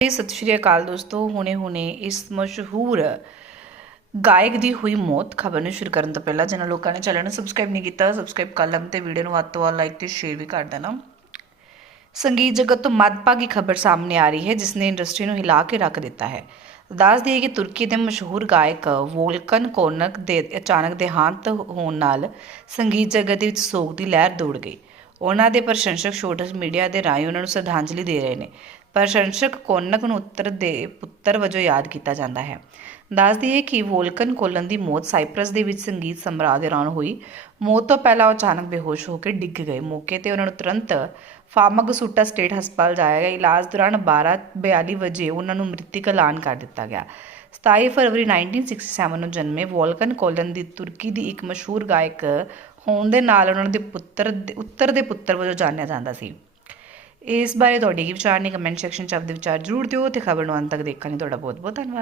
ਸਤਿ ਸ਼੍ਰੀ ਅਕਾਲ ਦੋਸਤੋ। ਹੁਣੇ-ਹੁਣੇ ਇਸ ਮਸ਼ਹੂਰ ਗਾਇਕ ਦੀ ਹੋਈ ਮੌਤ ਖਬਰ ਨੂੰ ਸ਼ੁਰੂ ਕਰਨ ਤੋਂ ਪਹਿਲਾਂ ਜਿਹਨਾਂ ਲੋਕਾਂ ਨੇ ਚੈਨਲ ਨੂੰ ਸਬਸਕ੍ਰਾਈਬ ਨਹੀਂ ਕੀਤਾ ਸਬਸਕ੍ਰਾਈਬ ਕਰ ਲੈਣ ਤੇ ਵੀਡੀਓ ਨੂੰ ਵੱਧ ਤੋਂ ਵੱਧ ਲਾਈਕ ਤੇ ਸ਼ੇਅਰ ਵੀ ਕਰ ਦੇਣਾ। ਸੰਗੀਤ ਜਗਤ ਤੋਂ ਮੱਦਭਾਗੀ ਖਬਰ ਸਾਹਮਣੇ ਆ ਰਹੀ ਹੈ, ਜਿਸ ਨੇ ਇੰਡਸਟਰੀ ਨੂੰ ਹਿਲਾ ਕੇ ਰੱਖ ਦਿੱਤਾ ਹੈ। ਦੱਸ ਦਈਏ ਕਿ ਤੁਰਕੀ ਦੇ ਮਸ਼ਹੂਰ ਗਾਇਕ ਵੋਲਕਨ ਕੋਨਕ ਦੇ ਅਚਾਨਕ ਦੇਹਾਂਤ ਹੋਣ ਨਾਲ ਸੰਗੀਤ ਜਗਤ ਦੇ ਵਿੱਚ ਸੋਗ ਦੀ ਲਹਿਰ ਦੌੜ ਗਈ। ਉਹਨਾਂ ਦੇ ਪ੍ਰਸ਼ੰਸਕ ਸੋਸ਼ਲ ਮੀਡੀਆ ਦੇ ਰਾਹੀਂ ਉਹਨਾਂ ਨੂੰ ਸ਼ਰਧਾਂਜਲੀ ਦੇ ਰਹੇ ਨੇ। ਪ੍ਰਸ਼ੰਸਕ ਕੋਨਕ ਨੂੰ ਉੱਤਰ ਦੇ ਪੁੱਤਰ ਵਜੋਂ ਯਾਦ ਕੀਤਾ ਜਾਂਦਾ ਹੈ। ਦੱਸ ਦਈਏ ਕਿ ਵੋਲਕਨ ਕੋਲਨ ਦੀ ਮੌਤ ਸਾਈਪ੍ਰਸ ਦੇ ਵਿੱਚ ਸੰਗੀਤ ਸਮਾਰੋਹ ਦੌਰਾਨ ਹੋਈ। ਮੌਤ ਤੋਂ ਪਹਿਲਾਂ ਉਹ ਅਚਾਨਕ ਬੇਹੋਸ਼ ਹੋ ਕੇ ਡਿੱਗ ਗਏ। ਮੌਕੇ ਤੇ ਉਹਨਾਂ ਨੂੰ ਤੁਰੰਤ ਫਾਮਗਸੂਟਾ ਸਟੇਟ ਹਸਪਤਾਲ ਜਾਇਆ ਗਿਆ। ਇਲਾਜ ਦੌਰਾਨ 12:42 ਵਜੇ ਉਹਨਾਂ ਨੂੰ ਮ੍ਰਿਤਕ ਐਲਾਨ ਕਰ ਦਿੱਤਾ ਗਿਆ। 27 ਫਰਵਰੀ 1967 ਨੂੰ ਜਨਮੇ ਵੋਲਕਨ ਕੋਲਨ ਦੀ ਤੁਰਕੀ ਦੀ ਇੱਕ ਮਸ਼ਹੂਰ ਗਾਇਕ ਹੋਣ ਦੇ ਨਾਲ ਉਹਨਾਂ ਦੇ ਪੁੱਤਰ ਦੇ- ਉੱਤਰ ਦੇ ਪੁੱਤਰ ਵਜੋਂ ਜਾਣਿਆ ਜਾਂਦਾ ਸੀ। ਇਸ ਬਾਰੇ ਤੁਹਾਡੇ ਕੀ ਵਿਚਾਰ ਨੇ? ਕਮੈਂਟ ਸੈਕਸ਼ਨ 'ਚ ਆਪਦੇ ਵਿਚਾਰ ਜ਼ਰੂਰ ਦਿਓ ਤੇ ਖਬਰ ਨੂੰ ਅੰਤ ਤੱਕ ਦੇਖਣ ਲਈ ਤੁਹਾਡਾ ਬਹੁਤ ਬਹੁਤ ਧੰਨਵਾਦ।